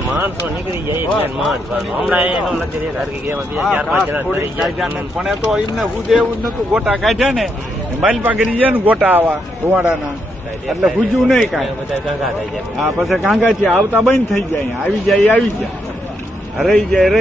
માણસો નીકળી જાય હમણાં એનો લગી ચાર પાંચ જણા પણ એ તો એમને હું એવું નતું ગોટા કાઢ્યા ને માઇલ પાકડી ગયા ને ગોટા આવા ધુવાડાના એટલે ભૂજ્યું નહીં કાંઈ બધા ગંગા થઈ જાય. હા પછી કાંગા છે આવતા બંધ થઈ જાય આવી જાય હરાઈ જાય